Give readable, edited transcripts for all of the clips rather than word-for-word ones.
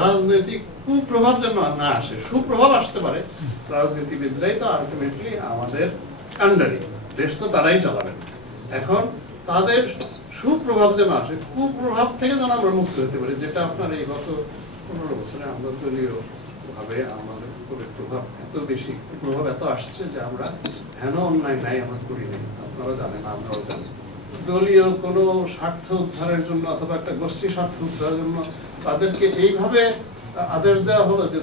রাজনৈতিক কুপ্রভাব যেন না আসে, সুপ্রভাব আসতে পারে। রাজনীতিবিদরাই তো আলটিমেটলি আমাদের আন্ডারে, দেশ তো তারাই চালাবেন। এখন তাদের সুপ্রভাব যেন আসে, কুপ্রভাব থেকে যেন আমরা মুক্ত হতে পারি, যেটা আপনার এই গত 15 বছরে আমরা দলীয় ভাবে আমাদের উপরে প্রভাব এত বেশি, প্রভাব এত আসছে যে আমরা হেন অন্যায় নাই আমরা করি নাই, আপনারা জানেন আমরাও জানি। দলীয় কোনো স্বার্থ উদ্ধারের জন্য অথবা একটা গোষ্ঠী স্বার্থ উদ্ধারের জন্য তাদেরকে এইভাবে আদেশ দেওয়া হলো যে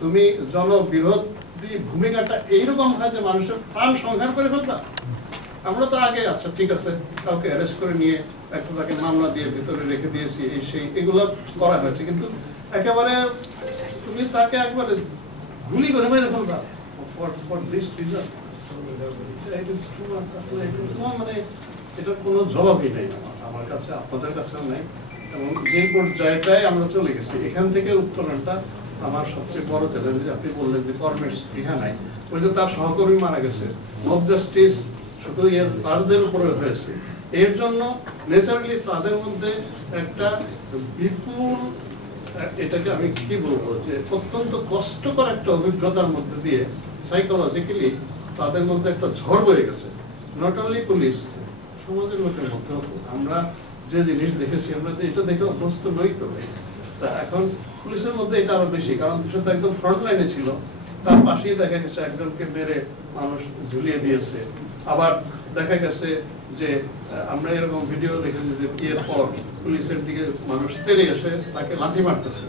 তুমি জনবিরোধী ভূমিকাটা এইরকম হয় যে মানুষের প্রাণ সংহার করে ফেলবা। আমরা তো আগে আচ্ছা ঠিক আছে কাউকে অ্যারেস্ট করে নিয়ে একটা তাকে মামলা দিয়ে ভিতরে রেখে দিয়েছি, এই সেই এগুলো করা হয়েছে, কিন্তু একেবারে তুমি তাকে একবারে গুলি করে মেরে ফেলবা ফর দিস রিজন, মানে এটার কোনো জবাবই নেই আমার কাছে, আপনাদের কাছেও নেই। এবং যে পর্যায়টায় আমরা চলে গেছি এখান থেকে উত্তরণটা আমার সবচেয়ে বড় চ্যালেঞ্জ। আপনি বললেন যে কর্মের স্পৃহা নাই, ওই যে তার সহকর্মী মারা গেছে, মব জাস্টিস শুধু এর তাদের উপরে হয়েছে, এর জন্য ন্যাচারালি তাদের মধ্যে একটা বিপুল, এটাকে আমি কি বলবো, যে অত্যন্ত কষ্টকর একটা অভিজ্ঞতার মধ্যে দিয়ে সাইকোলজিক্যালি তাদের মধ্যে একটা ঝড় বয়ে গেছে। নট অনলি পুলিশ, সমাজের লোকের মধ্যেও আমরা যে জিনিস দেখেছি, আমরা যে এটা দেখে অভ্যস্ত নই তো। তা এখন পুলিশের মধ্যে এটা আরো বেশি, কারণ সে তো একদম ফ্রন্ট লাইনে ছিল, তার পাশেই দেখা গেছে একজনকে মেরে মানুষ ঝুলিয়ে দিয়েছে। আবার দেখা গেছে যে আমরা এরকম ভিডিও দেখেছি যে বিয়ের পর পুলিশের দিকে মানুষ তেড়ে এসে তাকে লাথি মারতেছে,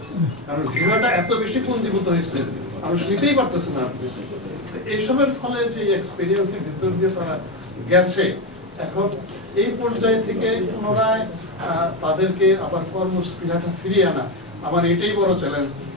কারণ ঘৃণাটা এত বেশি পুঞ্জীভূত হয়েছে মানুষ নিতেই পারতেছে না। এইসবের ফলে যে এক্সপিরিয়েন্সের ভিতর দিয়ে তারা গেছে, এখন এই পর্যায় থেকে পুনরায় তাদেরকে আবার কর্মস্পৃহাটা ফিরিয়ে আনা আমার এটাই বড় চ্যালেঞ্জ।